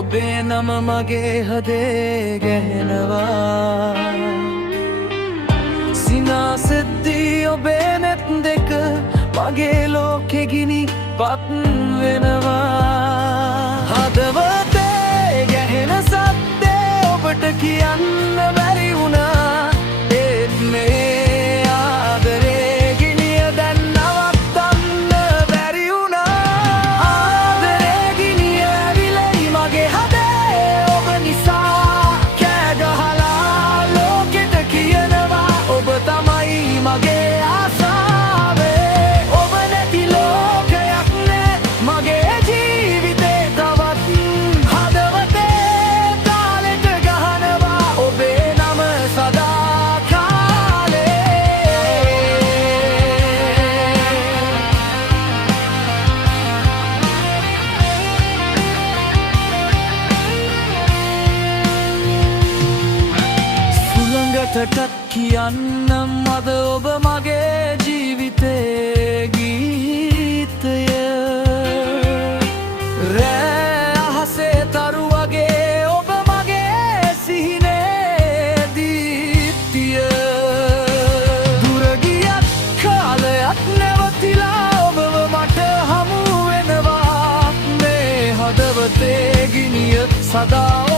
ඔබේ නම මගේ හදේ ගැහෙනවා සිනාසෙද්දී ඔබේ නෙත් දෙක මගේ ලෝකෙ ගිනි පත් වෙනවා හදවතේ ගැහෙන සද්දේ ඔබට කියන්න බැරි වුණා ඒත් මේ ආදරේ ගිනිය දැන් නවත්තන්න බැරි වුණා ආදරේ ගිනිය ඇවිලයි මගේ හදේ ඔබ නිසා කෑ ගහලා ලෝකෙට කියනවා ඔබ තමයි මගේ ආසාවේ ඔබ නැති ලෝකයක් නෑ මගේ ජීවිතේ තවත් හදවතේ තාලෙට ගහනවා ඔබේ නම සදා කාලේ සුළඟටත් කියන්නම් අද ඔබ මගේ ජීවිතේ ගීතය රෑ අහසේ තරු වගේ ඔබ මගේ සිහිනේ දීප්තිය දුර ගියත් කාලයක් නැවතිලා ඔබව මට හමු වෙනවා මේ හදවතේ ගිනිය සදා